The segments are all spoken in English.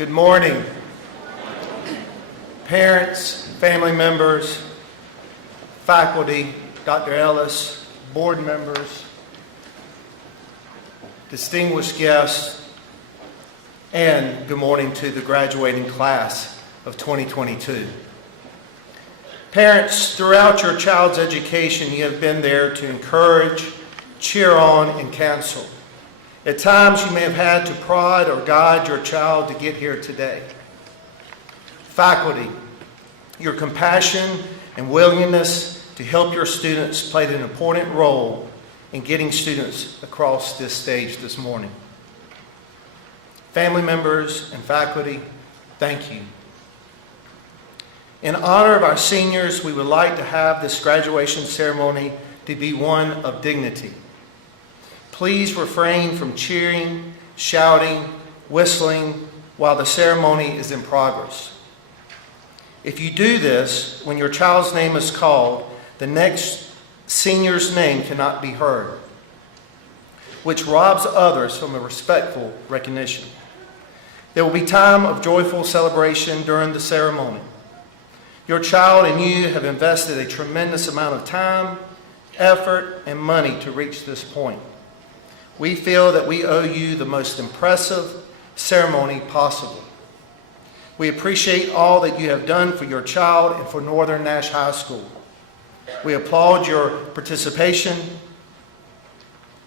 Good morning. Parents, family members, faculty, Dr. Ellis, board members, distinguished guests, and good morning to the graduating class of 2022. Parents, throughout your child's education, you have been there to encourage, cheer on, and counsel. At times, you may have had to prod or guide your child to get here today. Faculty, your compassion and willingness to help your students played an important role in getting students across this stage this morning. Family members and faculty, thank you. In honor of our seniors, we would like to have this graduation ceremony to be one of dignity. Please refrain from cheering, shouting, whistling while the ceremony is in progress. If you do this, when your child's name is called, the next senior's name cannot be heard, which robs others from a respectful recognition. There will be time of joyful celebration during the ceremony. Your child and you have invested a tremendous amount of time, effort, and money to reach this point. We feel that we owe you the most impressive ceremony possible. We appreciate all that you have done for your child and for Northern Nash High School. We applaud your participation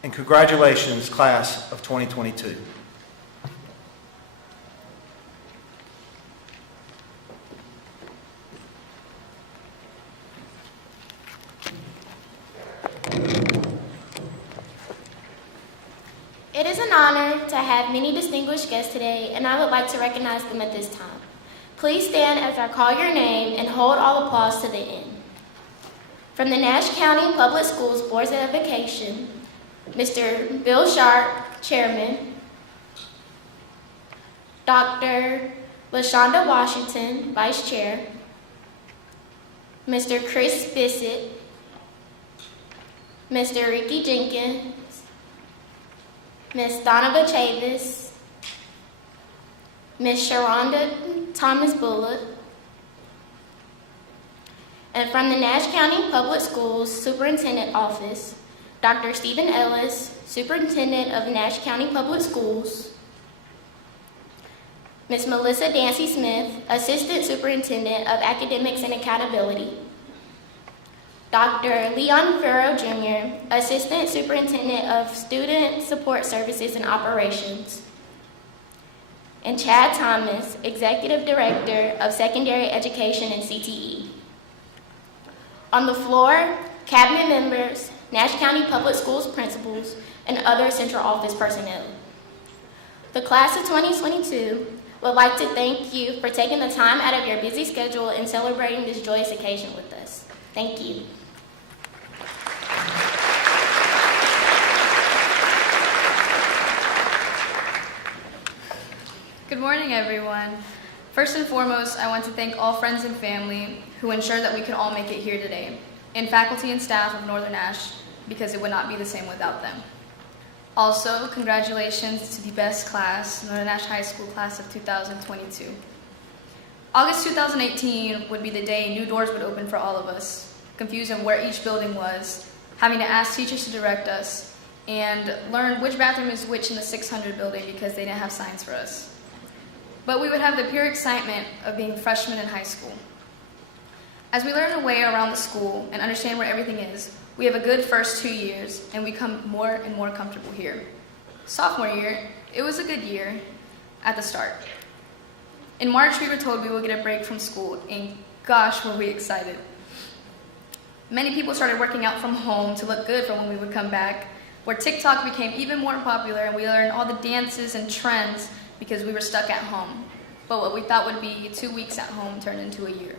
and congratulations, class of 2022. It is an honor to have many distinguished guests today, and I would like to recognize them at this time. Please stand as I call your name and hold all applause to the end. From the Nash County Public Schools Boards of Education, Mr. Bill Sharp, Chairman, Dr. LaShonda Washington, Vice Chair, Mr. Chris Bissett, Mr. Ricky Jenkins, Ms. Donovan Chavis, Ms. Sharonda Thomas Bullock, and from the Nash County Public Schools Superintendent Office, Dr. Stephen Ellis, Superintendent of Nash County Public Schools, Ms. Melissa Dancy Smith, Assistant Superintendent of Academics and Accountability, Dr. Leon Farrow Jr., Assistant Superintendent of Student Support Services and Operations, and Chad Thomas, Executive Director of Secondary Education and CTE. On the floor, cabinet members, Nash County Public Schools principals, and other central office personnel. The class of 2022 would like to thank you for taking the time out of your busy schedule and celebrating this joyous occasion with us. Thank you. Good morning, everyone. First and foremost, I want to thank all friends and family who ensured that we could all make it here today, and faculty and staff of Northern Nash, because it would not be the same without them. Also, congratulations to the best class, Northern Nash High School class of 2022. August 2018 would be the day new doors would open for all of us, confused on where each building was, having to ask teachers to direct us, and learn which bathroom is which in the 600 building because they didn't have signs for us. But we would have the pure excitement of being freshmen in high school. As we learn the way around the school and understand where everything is, we have a good first 2 years and we become more and more comfortable here. Sophomore year, it was a good year at the start. In March, we were told we would get a break from school, and gosh, were we excited. Many people started working out from home to look good for when we would come back, where TikTok became even more popular and we learned all the dances and trends because we were stuck at home. But what we thought would be 2 weeks at home turned into a year.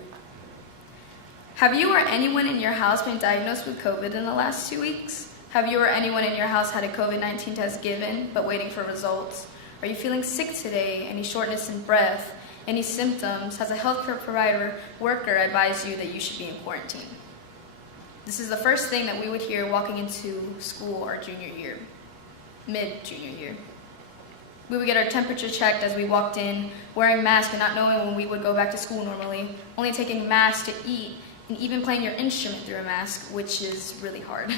Have you or anyone in your house been diagnosed with COVID in the last 2 weeks? Have you or anyone in your house had a COVID-19 test given but waiting for results? Are you feeling sick today? Any shortness in breath? Any symptoms? Has a healthcare provider worker advised you that you should be in quarantine? This is the first thing that we would hear walking into school our junior year, mid-junior year. We would get our temperature checked as we walked in, wearing masks and not knowing when we would go back to school normally, only taking masks to eat, and even playing your instrument through a mask, which is really hard.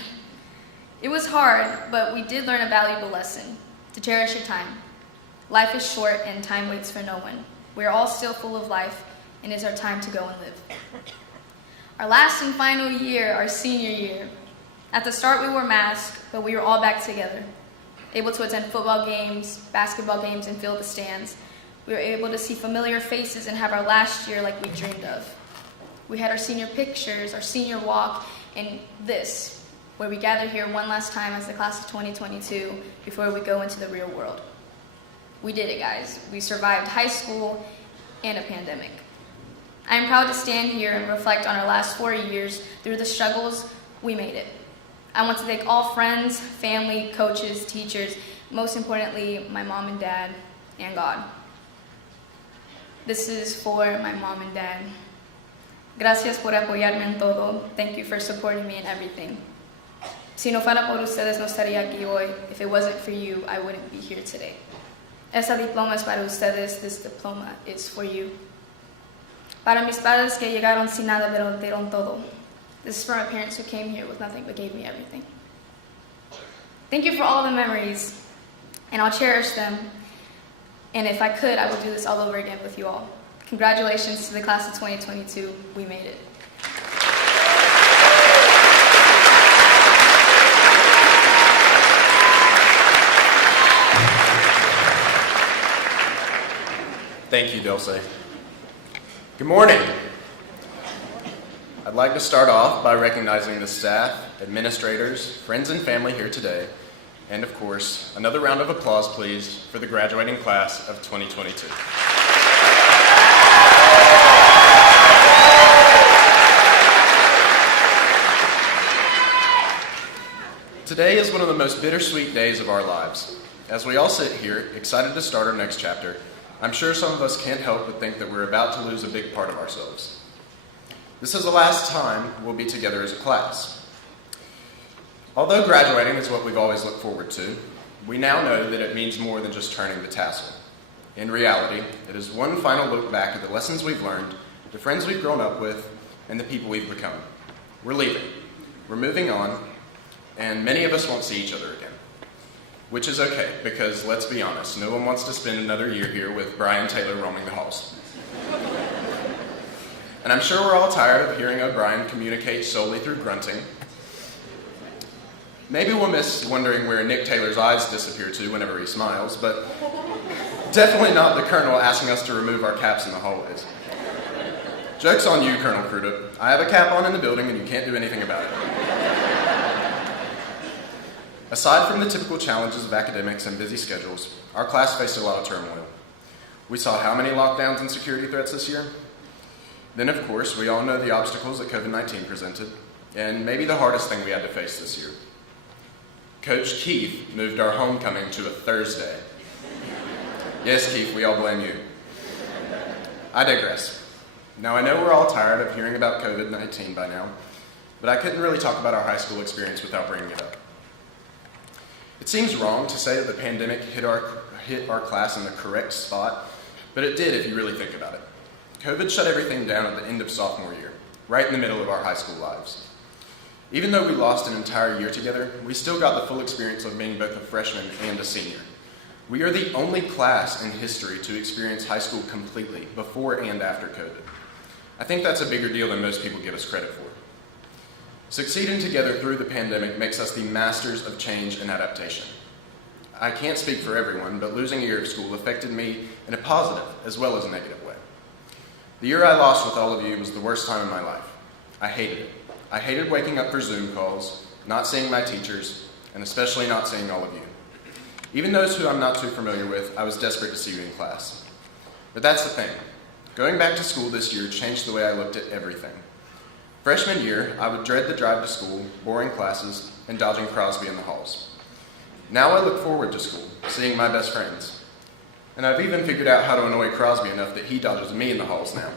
It was hard, but we did learn a valuable lesson, to cherish your time. Life is short and time waits for no one. We are all still full of life, and it's our time to go and live. Our last and final year, our senior year. At the start we wore masks, but we were all back together, able to attend football games, basketball games, and fill the stands. We were able to see familiar faces and have our last year like we dreamed of. We had our senior pictures, our senior walk, and this, where we gather here one last time as the class of 2022 before we go into the real world. We did it, guys. We survived high school and a pandemic. I am proud to stand here and reflect on our last 4 years. Through the struggles, we made it. I want to thank all friends, family, coaches, teachers, most importantly, my mom and dad, and God. This is for my mom and dad. Gracias por apoyarme en todo. Thank you for supporting me in everything. Si no fuera por ustedes, no estaría aquí hoy. If it wasn't for you, I wouldn't be here today. Esta diploma es para ustedes. This diploma is for you. Para mis padres que llegaron sin nada, pero dieron todo. This is for my parents who came here with nothing but gave me everything. Thank you for all the memories, and I'll cherish them. And if I could, I would do this all over again with you all. Congratulations to the class of 2022. We made it. Thank you, Dulce. Good morning. I'd like to start off by recognizing the staff, administrators, friends and family here today, and of course, another round of applause, please, for the graduating class of 2022. Today is one of the most bittersweet days of our lives. As we all sit here, excited to start our next chapter, I'm sure some of us can't help but think that we're about to lose a big part of ourselves. This is the last time we'll be together as a class. Although graduating is what we've always looked forward to, we now know that it means more than just turning the tassel. In reality, it is one final look back at the lessons we've learned, the friends we've grown up with, and the people we've become. We're leaving. We're moving on, and many of us won't see each other again. Which is okay, because let's be honest, no one wants to spend another year here with Brian Taylor roaming the halls. And I'm sure we're all tired of hearing O'Brien communicate solely through grunting. Maybe we'll miss wondering where Nick Taylor's eyes disappear to whenever he smiles, but definitely not the Colonel asking us to remove our caps in the hallways. Joke's on you, Colonel Crudup. I have a cap on in the building and you can't do anything about it. Aside from the typical challenges of academics and busy schedules, our class faced a lot of turmoil. We saw how many lockdowns and security threats this year. Then, of course, we all know the obstacles that COVID-19 presented, and maybe the hardest thing we had to face this year. Coach Keith moved our homecoming to a Thursday. Yes, Keith, we all blame you. I digress. Now, I know we're all tired of hearing about COVID-19 by now, but I couldn't really talk about our high school experience without bringing it up. It seems wrong to say that the pandemic hit our class in the correct spot, but it did if you really think about it. COVID shut everything down at the end of sophomore year, right in the middle of our high school lives. Even though we lost an entire year together, we still got the full experience of being both a freshman and a senior. We are the only class in history to experience high school completely, before and after COVID. I think that's a bigger deal than most people give us credit for. Succeeding together through the pandemic makes us the masters of change and adaptation. I can't speak for everyone, but losing a year of school affected me in a positive as well as a negative way. The year I lost with all of you was the worst time in my life. I hated it. I hated waking up for Zoom calls, not seeing my teachers, and especially not seeing all of you. Even those who I'm not too familiar with, I was desperate to see you in class. But that's the thing. Going back to school this year changed the way I looked at everything. Freshman year, I would dread the drive to school, boring classes, and dodging Crosby in the halls. Now I look forward to school, seeing my best friends. And I've even figured out how to annoy Crosby enough that he dodges me in the halls now.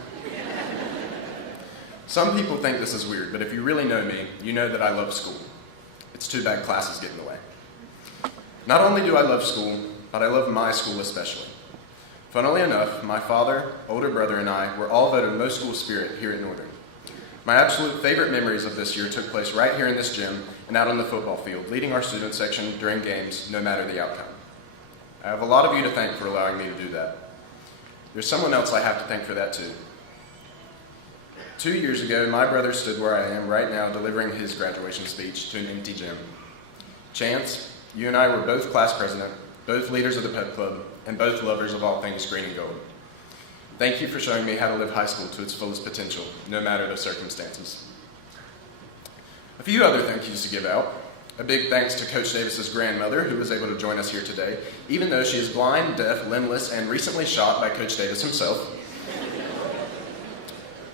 Some people think this is weird, but if you really know me, you know that I love school. It's too bad classes get in the way. Not only do I love school, but I love my school especially. Funnily enough, my father, older brother, and I were all voted most school spirit here at Northern. My absolute favorite memories of this year took place right here in this gym and out on the football field, leading our student section during games, no matter the outcome. I have a lot of you to thank for allowing me to do that. There's someone else I have to thank for that too. 2 years ago, my brother stood where I am right now delivering his graduation speech to an empty gym. Chance, you and I were both class president, both leaders of the pep club, and both lovers of all things green and gold. Thank you for showing me how to live high school to its fullest potential, no matter the circumstances. A few other thank yous to give out. A big thanks to Coach Davis's grandmother, who was able to join us here today, even though she is blind, deaf, limbless, and recently shot by Coach Davis himself.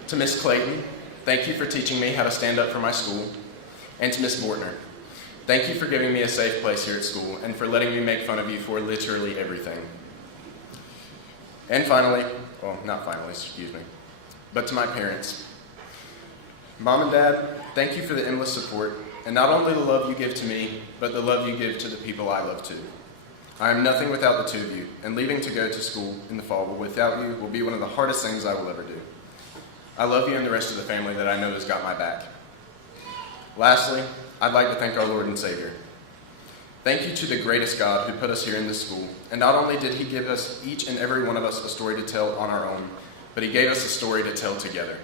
To Miss Clayton, thank you for teaching me how to stand up for my school. And to Miss Bortner, thank you for giving me a safe place here at school and for letting me make fun of you for literally everything. And finally, well, not finally, excuse me, but to my parents. Mom and Dad, thank you for the endless support, and not only the love you give to me, but the love you give to the people I love too. I am nothing without the two of you, and leaving to go to school in the fall without you will be one of the hardest things I will ever do. I love you and the rest of the family that I know has got my back. Lastly, I'd like to thank our Lord and Savior. Thank you to the greatest God who put us here in this school, and not only did he give us, each and every one of us, a story to tell on our own, but he gave us a story to tell together.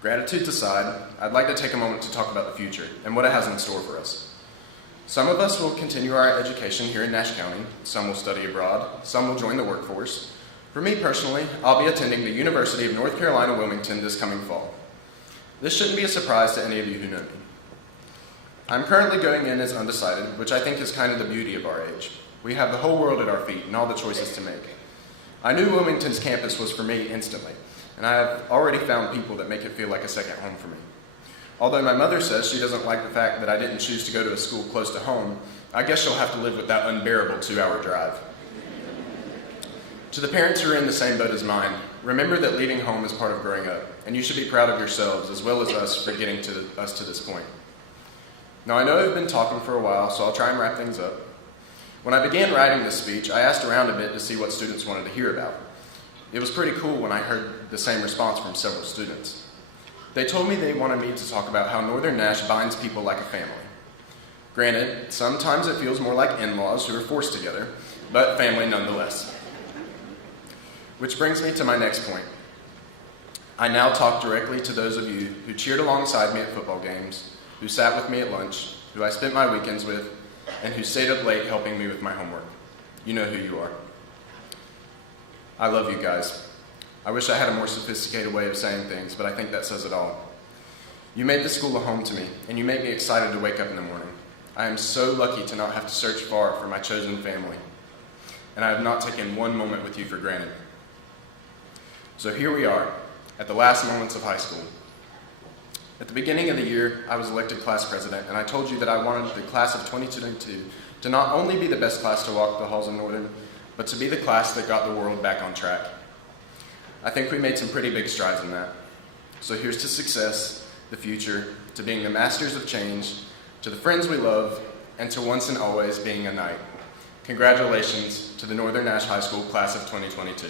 Gratitude aside, I'd like to take a moment to talk about the future and what it has in store for us. Some of us will continue our education here in Nash County, some will study abroad, some will join the workforce. For me personally, I'll be attending the University of North Carolina, Wilmington this coming fall. This shouldn't be a surprise to any of you who know me. I'm currently going in as undecided, which I think is kind of the beauty of our age. We have the whole world at our feet and all the choices to make. I knew Wilmington's campus was for me instantly, and I have already found people that make it feel like a second home for me. Although my mother says she doesn't like the fact that I didn't choose to go to a school close to home, I guess she'll have to live with that unbearable 2-hour drive. To the parents who are in the same boat as mine, remember that leaving home is part of growing up, and you should be proud of yourselves as well as us for getting us to this point. Now I know I've been talking for a while, so I'll try and wrap things up. When I began writing this speech, I asked around a bit to see what students wanted to hear about. It was pretty cool when I heard the same response from several students. They told me they wanted me to talk about how Northern Nash binds people like a family. Granted, sometimes it feels more like in-laws who are forced together, but family nonetheless. Which brings me to my next point. I now talk directly to those of you who cheered alongside me at football games, who sat with me at lunch, who I spent my weekends with, and who stayed up late helping me with my homework. You know who you are. I love you guys. I wish I had a more sophisticated way of saying things, but I think that says it all. You made the school a home to me, and you make me excited to wake up in the morning. I am so lucky to not have to search far for my chosen family, and I have not taken one moment with you for granted. So here we are, at the last moments of high school. At the beginning of the year, I was elected class president, and I told you that I wanted the class of 2022 to not only be the best class to walk the halls of Northern, but to be the class that got the world back on track. I think we made some pretty big strides in that. So here's to success, the future, to being the masters of change, to the friends we love, and to once and always being a knight. Congratulations to the Northern Nash High School class of 2022.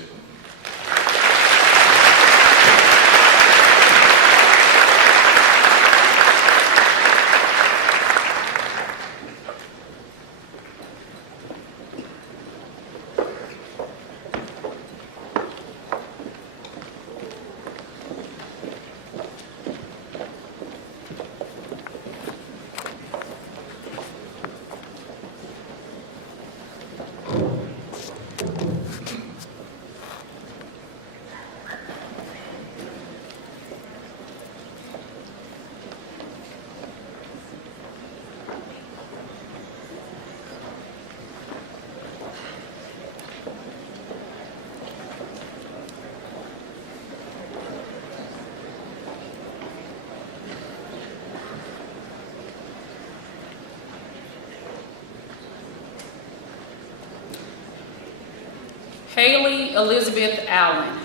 Haley Elizabeth Allen.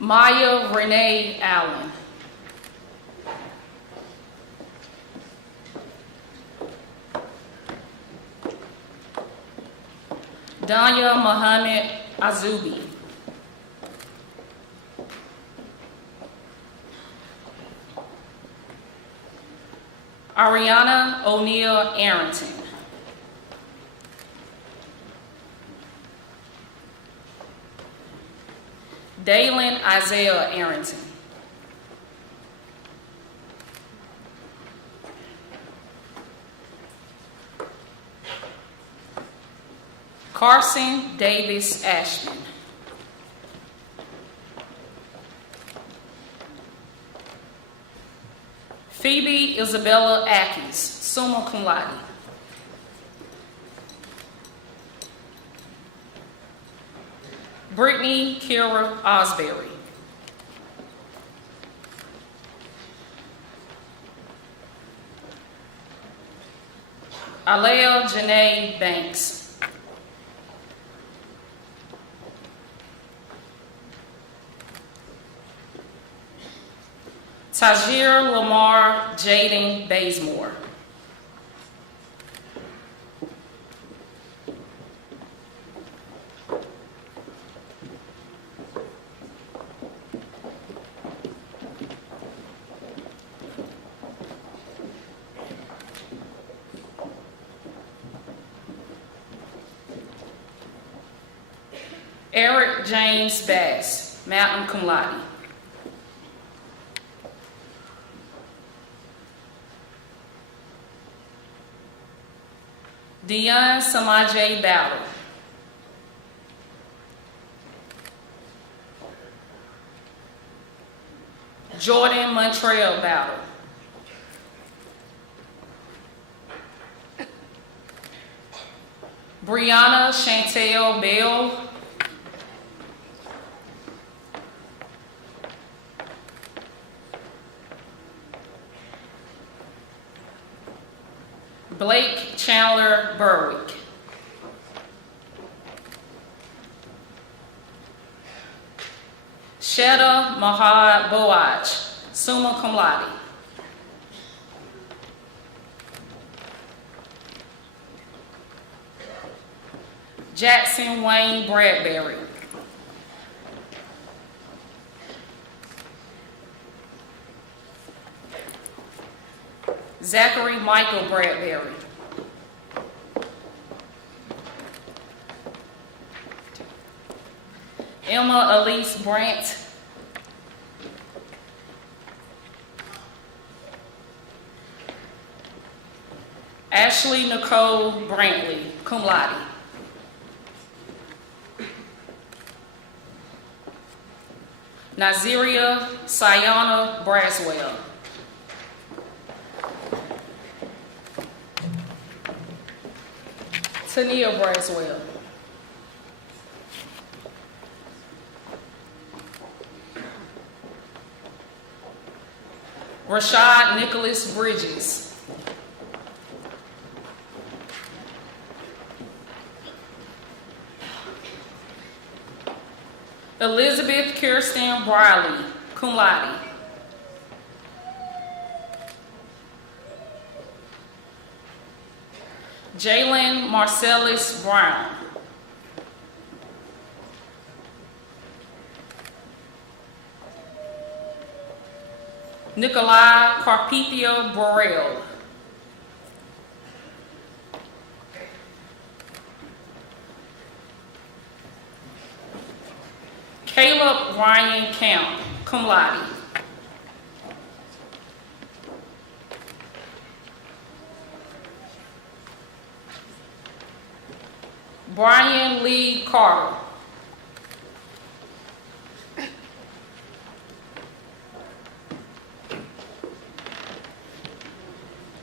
Maya Renee Allen. Danya Muhammad Azubi. Ariana O'Neill Arrington. Dalen Isaiah Arrington. Carson Davis Ashton. Phoebe Isabella Ackes, summa cum laude. Brittany Kira Osbury. Alea Janae Banks. Tajir Lamar Jaden Bazemore. Eric James Bass, magna cum laude. Dion Samaje Battle. Jordan Montreal Battle. Brianna Chantel Bell. Blake Chandler Berwick. Shetta Mahad Boaj, summa cum laude. Jackson Wayne Bradbury. Zachary Michael Bradbury. Emma Elise Brandt. Ashley Nicole Brantley, cum laude. Naziria Sayana Braswell. Tania Braswell. Rashad Nicholas Bridges. Elizabeth Kirsten Briley, cum laude. Jalen Marcellus Brown. Nikolai Carpethia Borrell. Caleb Ryan Camp, cum laude. Brian Lee Carter.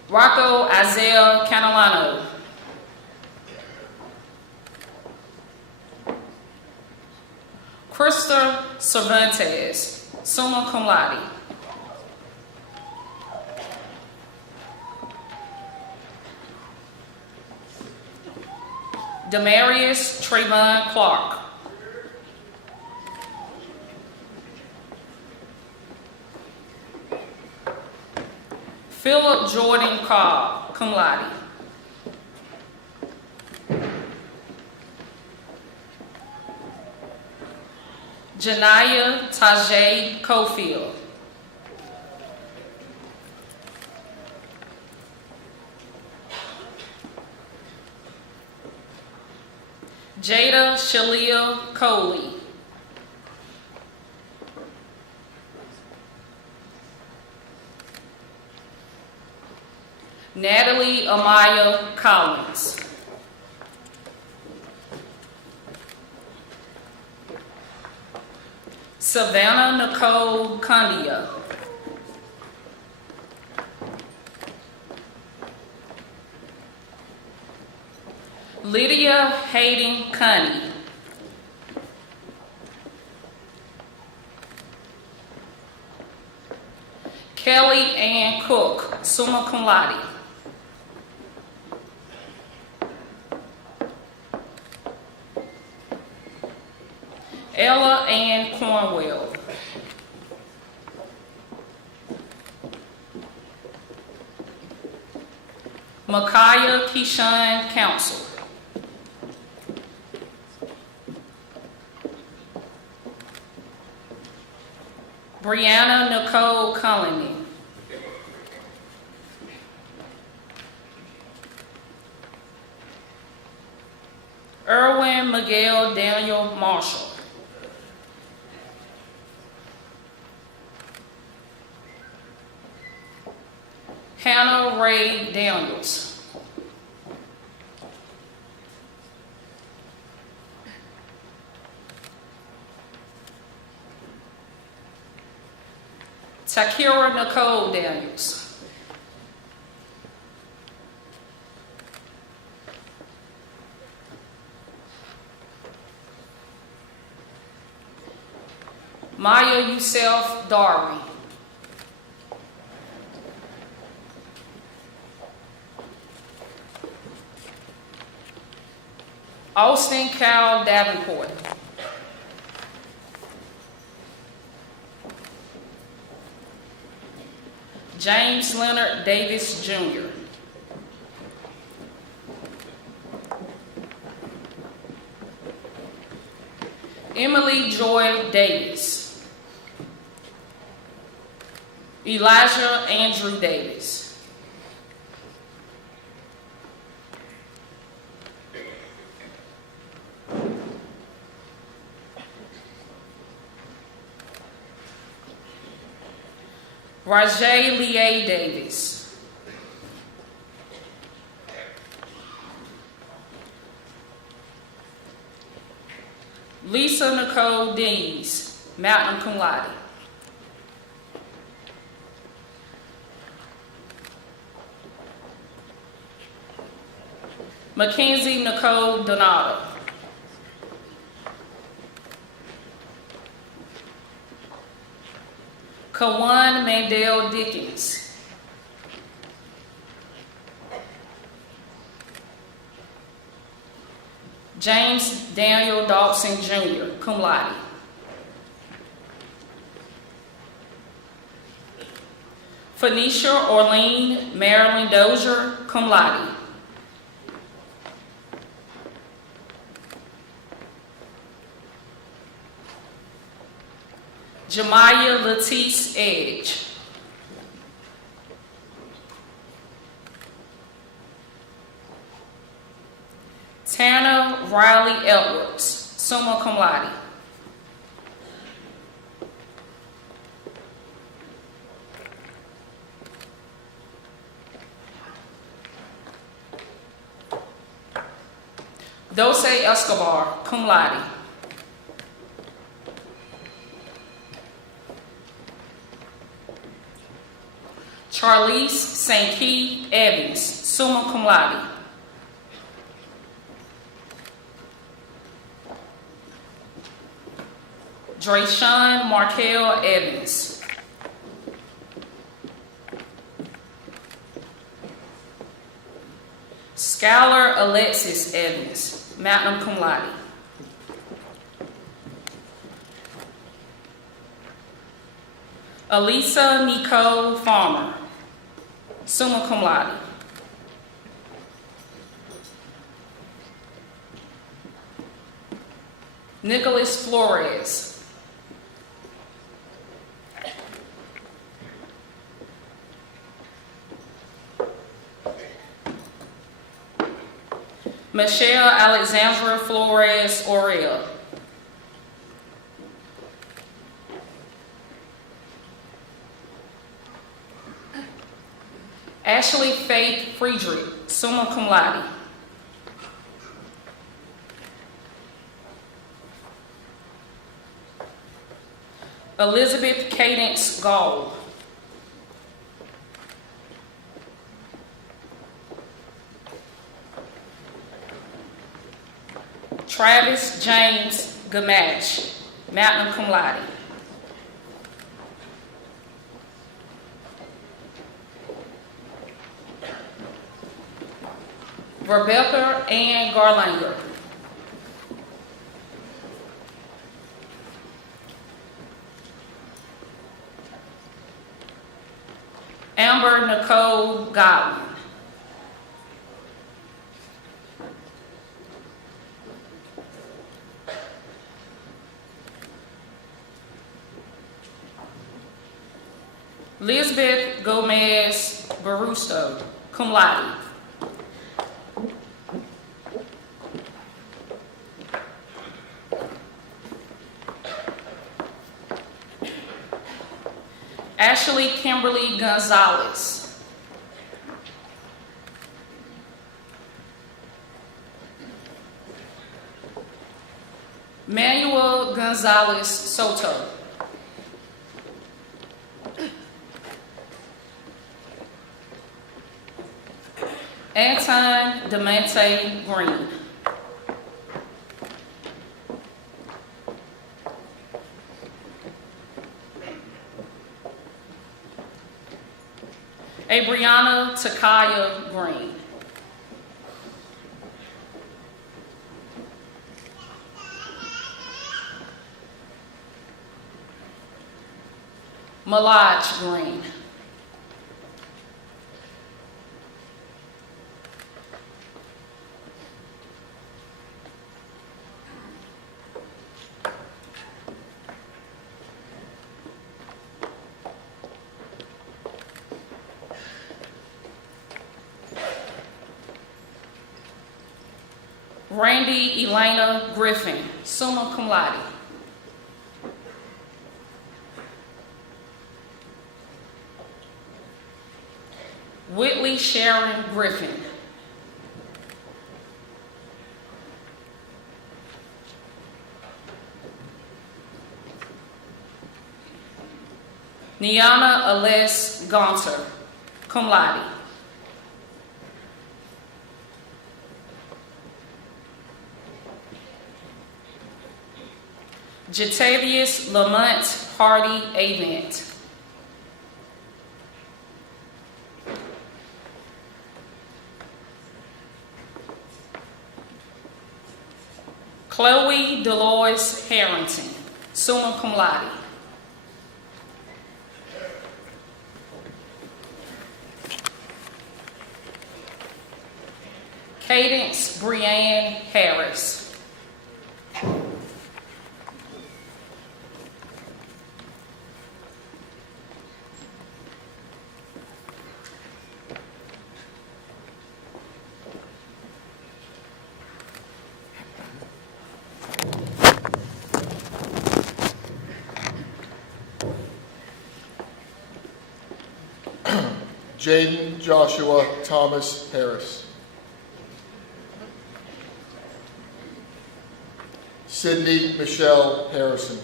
Rocco Isaiah Catalano. Krista Cervantes, summa cum laude. Demarius Trayvon Clark. Philip Jordan Cobb, cum laude. Janaya Tajay Cofield. Jada Shalia Coley. Natalie Amaya Collins. Savannah Nicole Cundia. Lydia Hayden Cunny. Kelly Ann Cook, summa cum laude. Ella Ann Cornwell. Micaiah Keyshawn Council. Brianna Nicole Cullinan. Erwin Miguel Daniel Marshall. Hannah Ray Daniels. Takira Nicole Daniels. Maya Youssef Darby. Austin Cal Davenport. James Leonard Davis Jr. Emily Joy Davis. Elijah Andrew Davis. Rajay Leah Davis. Lisa Nicole Dees, magna cum laude. Mackenzie Nicole Donato. Kawan Mandel Dickens. James Daniel Dawson Jr., cum laude. Phoenicia Orlean Marilyn Dozier, cum laude. Jemiah Latisse Edge. Tanner Riley Edwards, summa cum laude. Dulce Escobar, cum laude. Charlize St. Key Evans, summa cum laude. Drayshawn Markel Evans. Skylar Alexis Evans, magna cum laude. Elisa Nicole Farmer. summa cum laude. Nicholas Flores. Michelle Alexandra Flores Orell. Ashley Faith Friedrich, summa cum laude. Elizabeth Cadence Gall. Travis James Gamache, magna cum laude. Rebecca Ann Garlanger. Amber Nicole Godwin. Lisbeth Gomez Barusto, cum laude. Ashley Kimberly Gonzalez. Manuel Gonzalez Soto. Anton Demente Green. Abriana Takaya Green. Malaj Green. Randy Elena Griffin, summa cum laude. Whitley Sharon Griffin. Niana Ales Gaunter, cum laude. Jatavius Lamont Hardy Avant. Chloe Delois Harrington, summa cum laude. Cadence Brianne Harris. Jaden Joshua Thomas Harris. Sydney Michelle Harrison.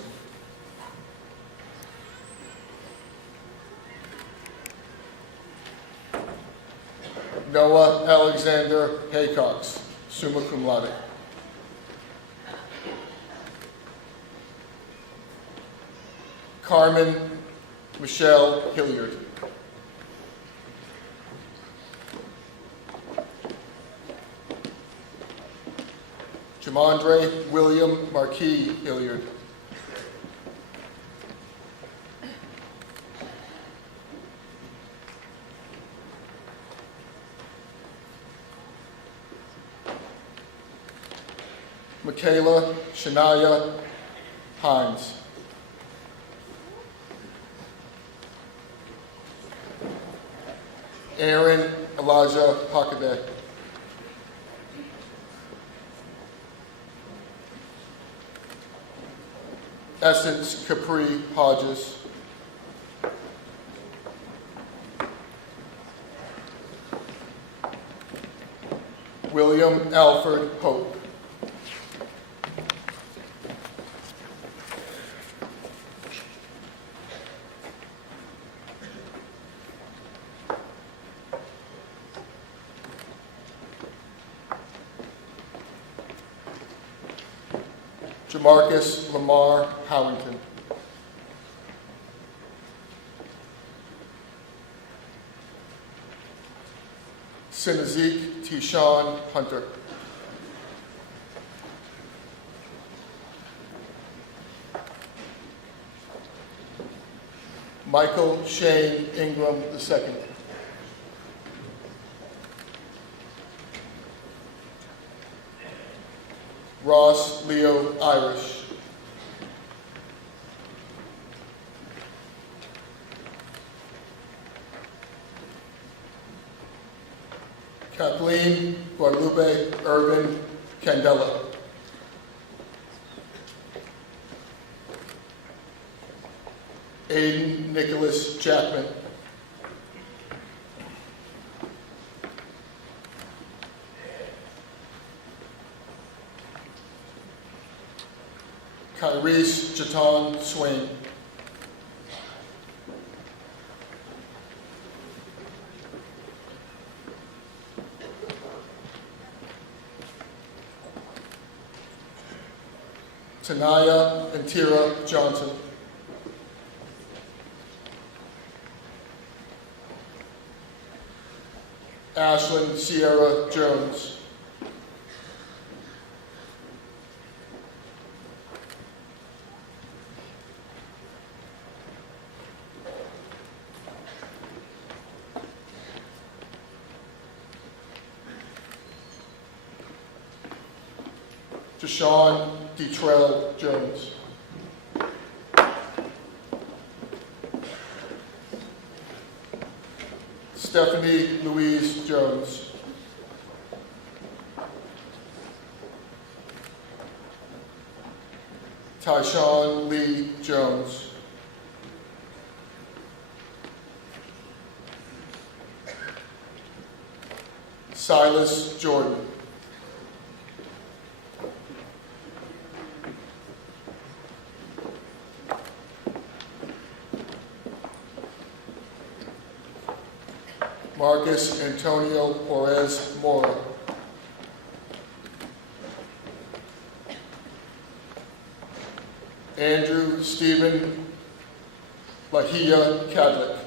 Noah Alexander Haycox, summa cum laude. Carmen Michelle Hilliard. Jamondre William Marquis Hilliard. Michaela Shania Hines. Aaron Elijah Hockaday. Essence Capri Hodges. William Alfred Hope. Jamarcus Lamar Howington. Sinazik Tishawn Hunter. Michael Shane Ingram II. Ross Leo Irish. Kathleen Guadalupe Urban Candela. Aiden Nicholas Jackman. Kyrese Jaton Swain. Tanaya Antira Johnson. Ashlyn Sierra Jones. Deshaun Detrell Jones. Stephanie Louise Jones. Tyshawn Lee Jones. Silas Jordan. Marcus Antonio Perez Mora. Andrew Stephen Lahia Cadlick.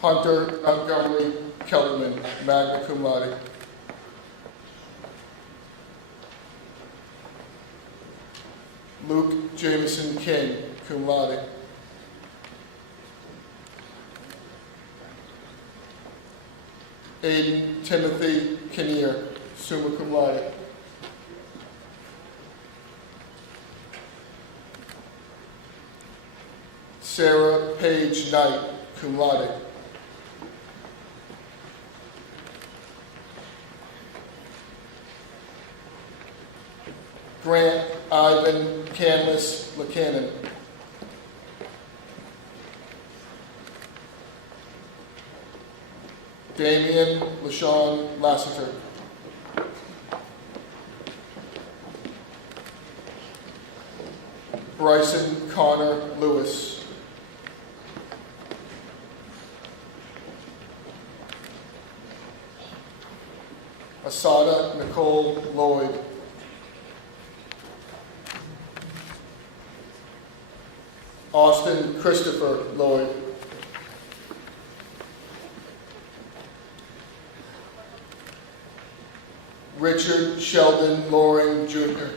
Hunter Montgomery Kellerman, magna cum laude. Luke Jameson King, cum laude. Aiden Timothy Kinnear, summa cum laude. Sarah Paige Knight, cum laude. Grant Ivan Canlis McCannon. Damian LaShawn Lassiter. Bryson Connor Lewis. Asada Nicole Lloyd. Austin Christopher Lloyd. Richard Sheldon Loring Jr.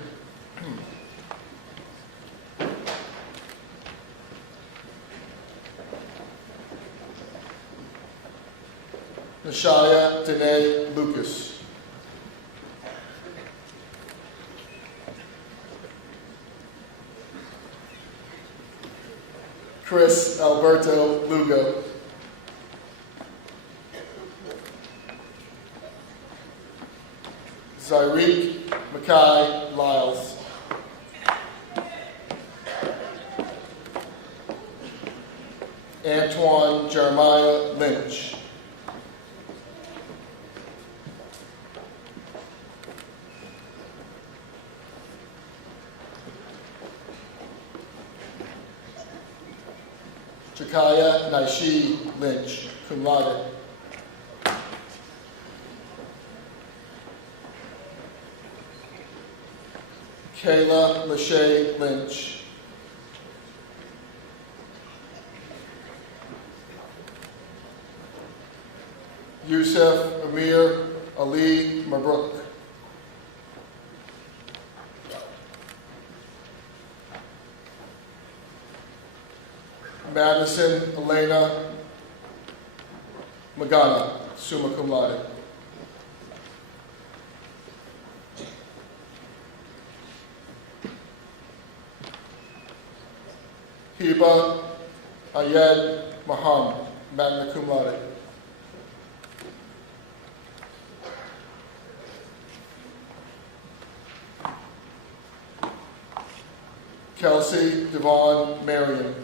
Nashaya Danae Lucas. Chris Alberto Lugo. Zyreek Mackay Lyles. Antoine Jeremiah Lynch. Jakaya Naishi Lynch, cum laude. Kayla Lachey Lynch. Yusuf Amir Ali Mabrook. Madison Elena Magana, summa cum laude. Hiba Ayed Maham, magna cum laude. Kelsey Devon Marion.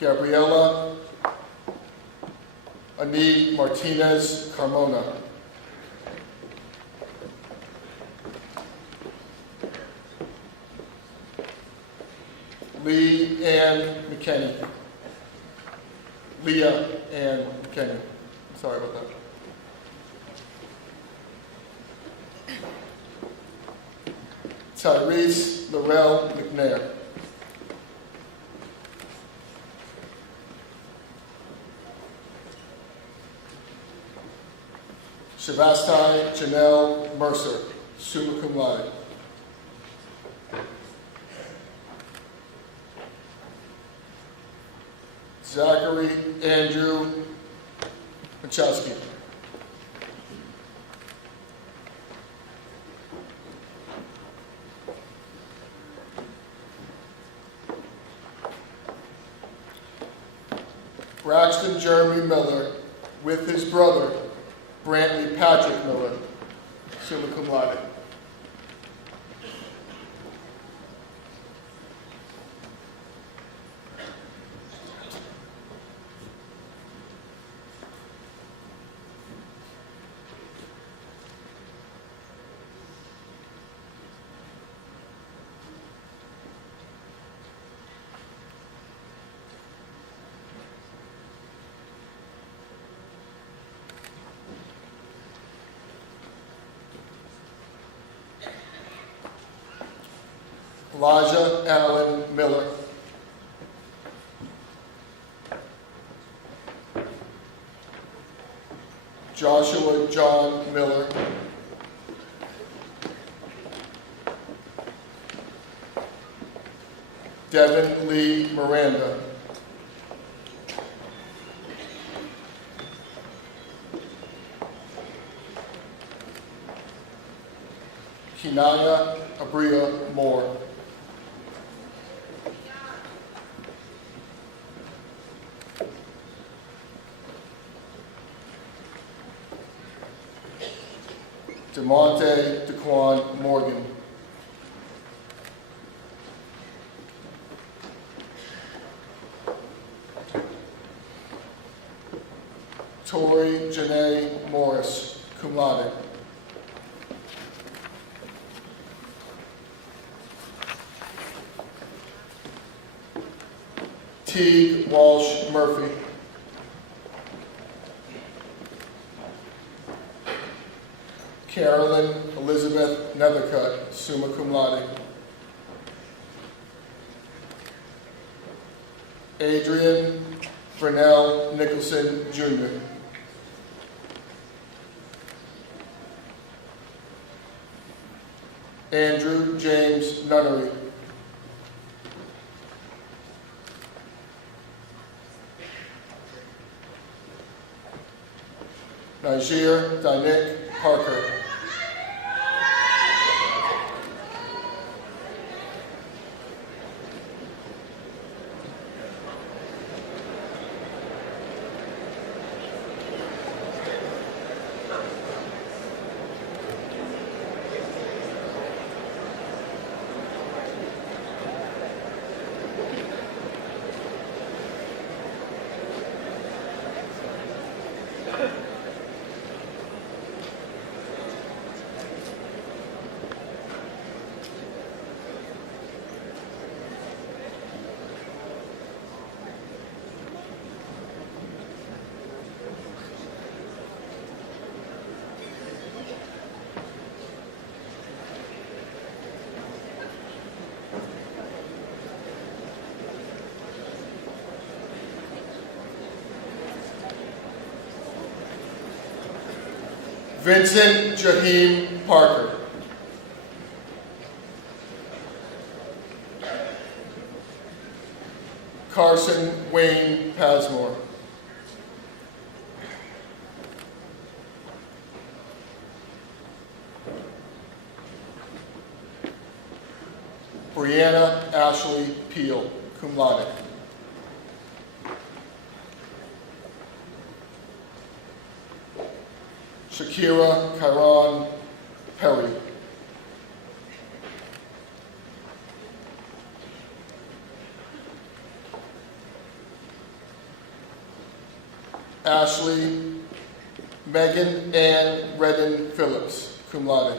Gabriela Ani Martinez Carmona. Lee Ann McKinney. Leah Ann McKinney. Sorry about that. Tyrese Laurel McNair. Shavastai Janelle Mercer, summa cum laude. Zachary Andrew Machowski. Braxton Jeremy Miller with his brother, Brantley Patrick Miller, summa cum laude. Elijah Allen Miller. Joshua John Miller. Devin Lee Miranda. Kinaya Abria Moore. DeMonte DeQuan Morgan. Tori Janae Morris, cum laude. Teague Walsh Murphy. Carolyn Elizabeth Nethercutt, summa cum laude. Adrian Vernell Nicholson, Jr. Andrew James Nunnery. Niger Danick Parker. Vincent Jaheim Parker. Carson Wayne Pasmore. Brianna Ashley Peel, cum laude. Shakira Kyron Perry. Ashley Megan Ann Redden Phillips, cum laude.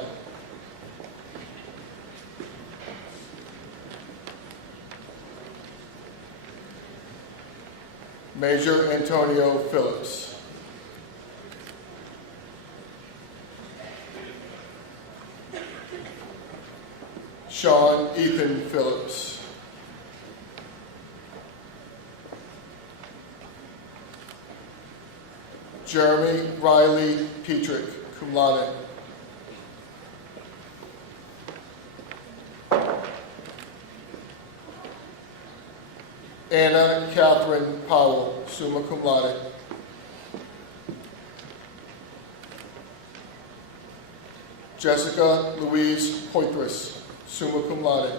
Major Antonio Phillips. Sean Ethan Phillips. Jeremy Riley Petrick, cum laude. Anna Catherine Powell, summa cum laude. Jessica Louise Poitras, summa cum laude.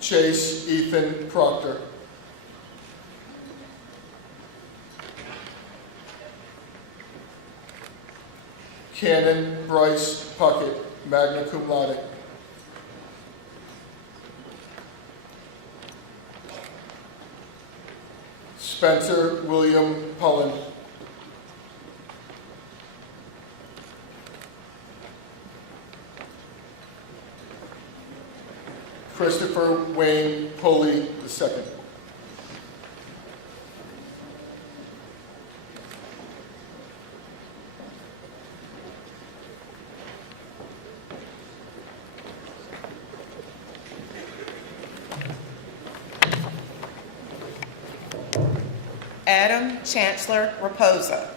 Chase Ethan Proctor. Cannon Bryce Puckett, magna cum laude. Spencer William Pullen. Christopher Wayne Pulley II. Adam Chancellor Raposa.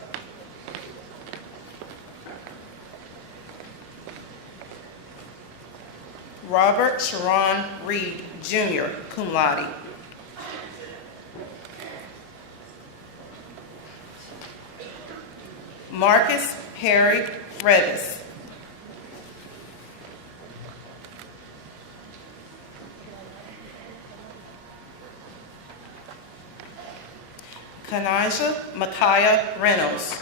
Robert Sharon Reed, Jr., cum laude. Marcus Harry Revis. Kanaja Micaiah Reynolds.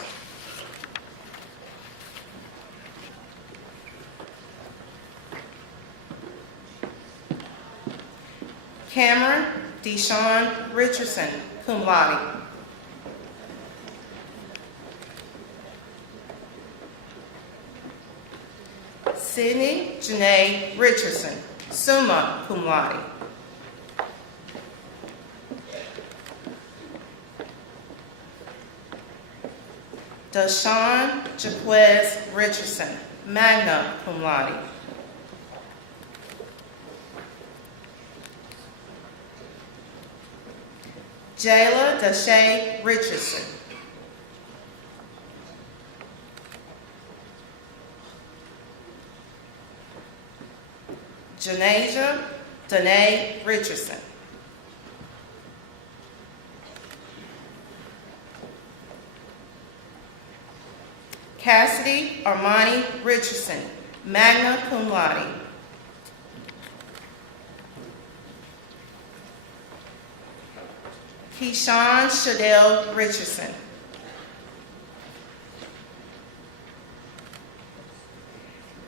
Cameron Deshawn Richardson, cum laude. Sydney Janae Richardson, summa cum laude. Deshawn Jaquez Richardson, magna cum laude. Jayla Dashay Richardson. Janasia Danae Richardson. Cassidy Armani Richardson, magna cum laude. Keyshawn Shadell Richardson.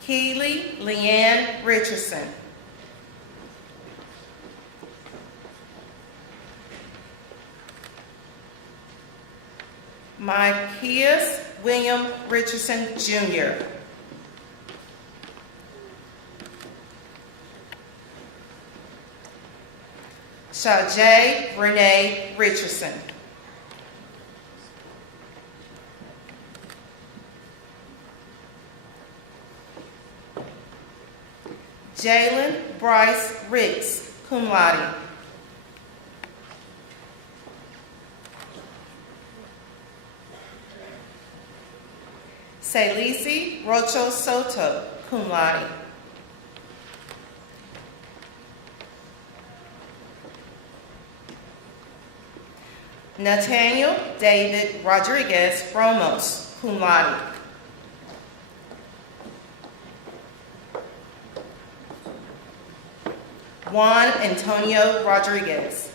Keely Leanne Richardson. Mikeas William Richardson, Jr. Shajay Renee Richardson. Jalen Bryce Ricks, cum laude. Celisi Rocho Soto, cum laude. Nathaniel David Rodriguez Ramos, cum laude. Juan Antonio Rodriguez.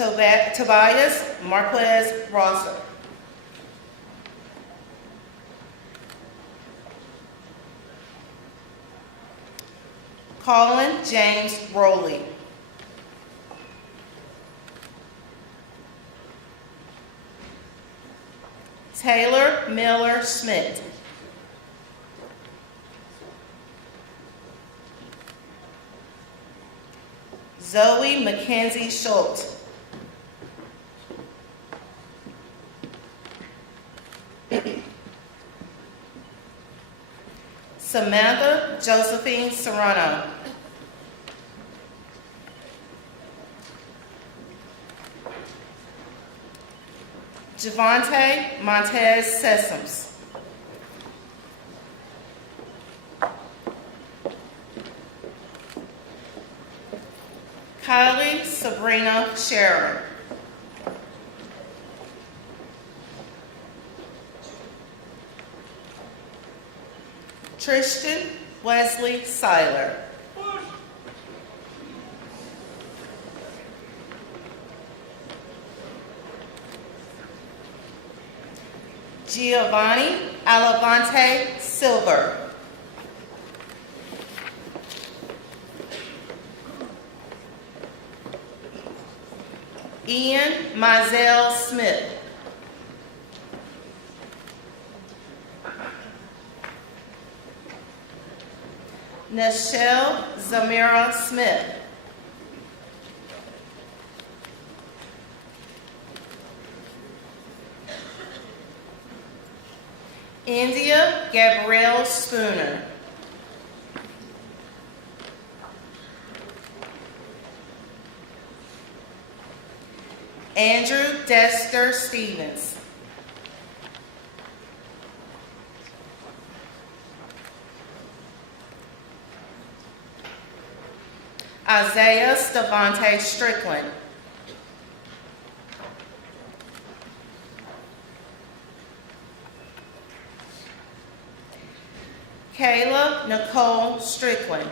Tobias Marquez Rosser. Colin James Rowley. Taylor Miller Smith. Zoe Mackenzie Schultz. Samantha Josephine Serrano. Javante Montez Sessoms. Kylie Sabrina Sharon. Tristan Wesley Seiler. Giovanni Alavante Silver. Ian Mizell Smith. Nichelle Zamira Smith. India Gabrielle Spooner. Andrew Dexter Stevens. Isaiah Stavante Strickland. Kayla Nicole Strickland.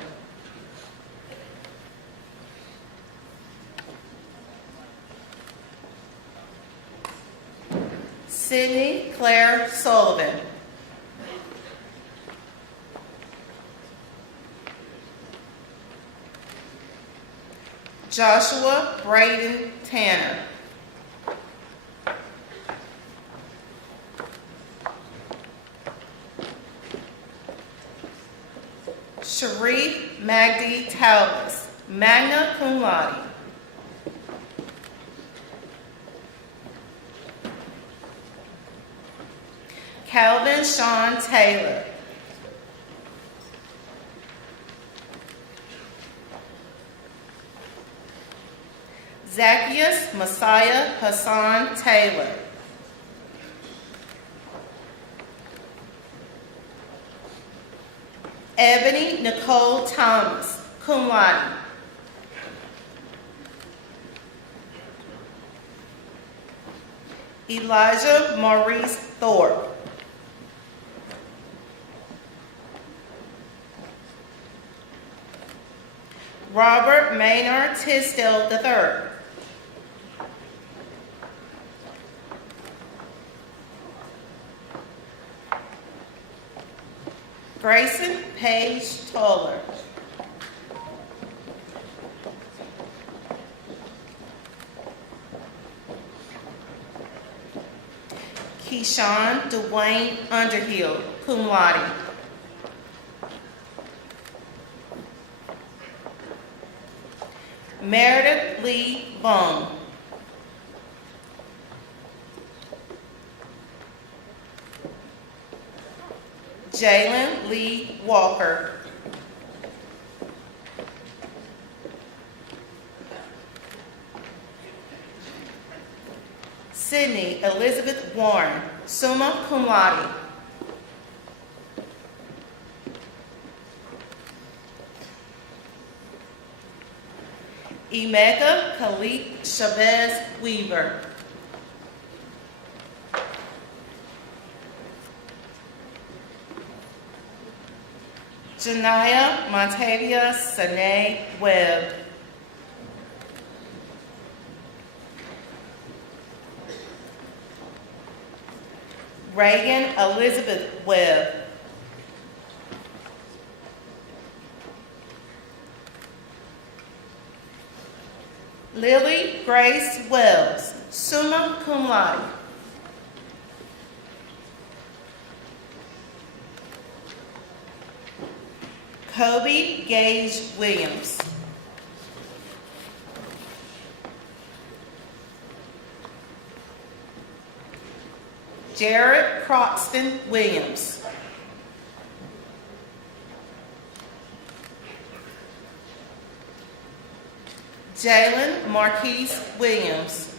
Sydney Claire Sullivan. Joshua Braden Tanner. Sharif Magdi Talbis, magna cum laude. Calvin Sean Taylor. Zacchaeus Messiah Hassan Taylor. Ebony Nicole Thomas, cum laude. Elijah Maurice Thorpe. Robert Maynard Tisdale III. Grayson Page Toller. Keyshawn Dwayne Underhill, cum laude. Meredith Lee Bone. Jalen Lee Walker. Sydney Elizabeth Warren, summa cum laude. Emeka Khalid Chavez Weaver. Janaya Montavia Sane Webb. Reagan Elizabeth Webb. Lily Grace Wells, summa cum laude. Kobe Gage Williams. Jared Croxton Williams. Jalen Marquise Williams.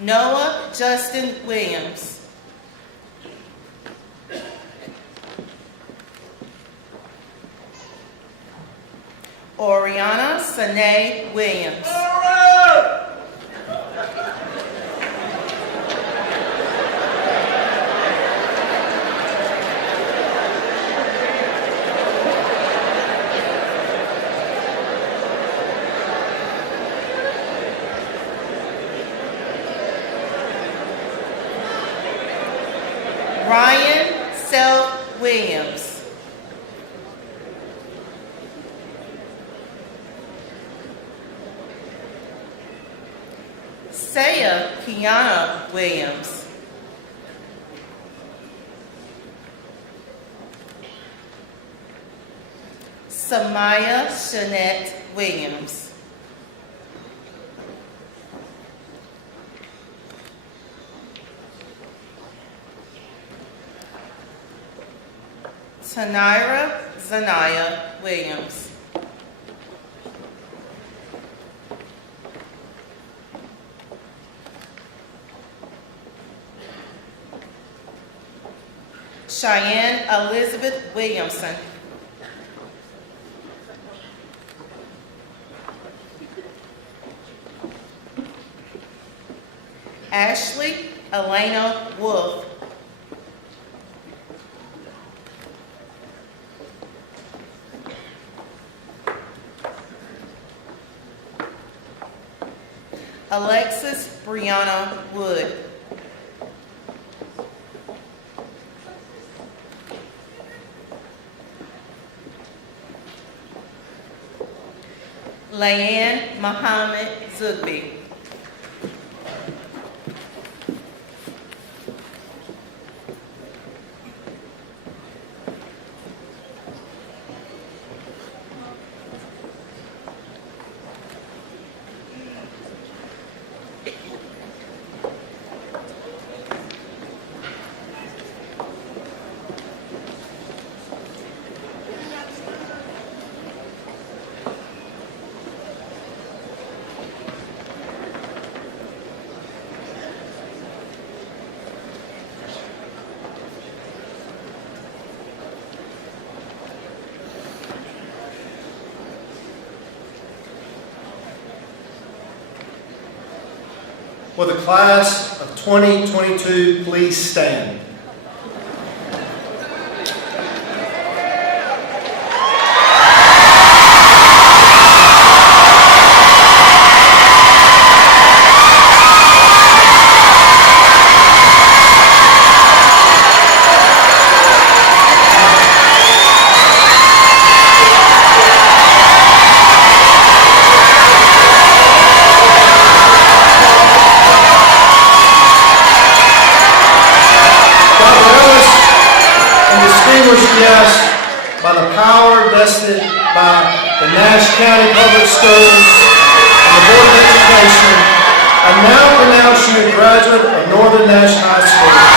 Noah Justin Williams. Oriana Sane Williams. Ryan Self Williams. Saya Kiana Williams. Samaya Shanette Williams. Tanira Zanaya Williams. Cheyenne Elizabeth Williamson. Ashley Elena Wolf. Alexis Brianna Wood. Layanne Muhammad Zugby. Will the class of 2022 please stand? Yes, by the power vested by the Nash County Public Schools and the Board of Education, I now pronounce you a graduate of Northern Nash High School.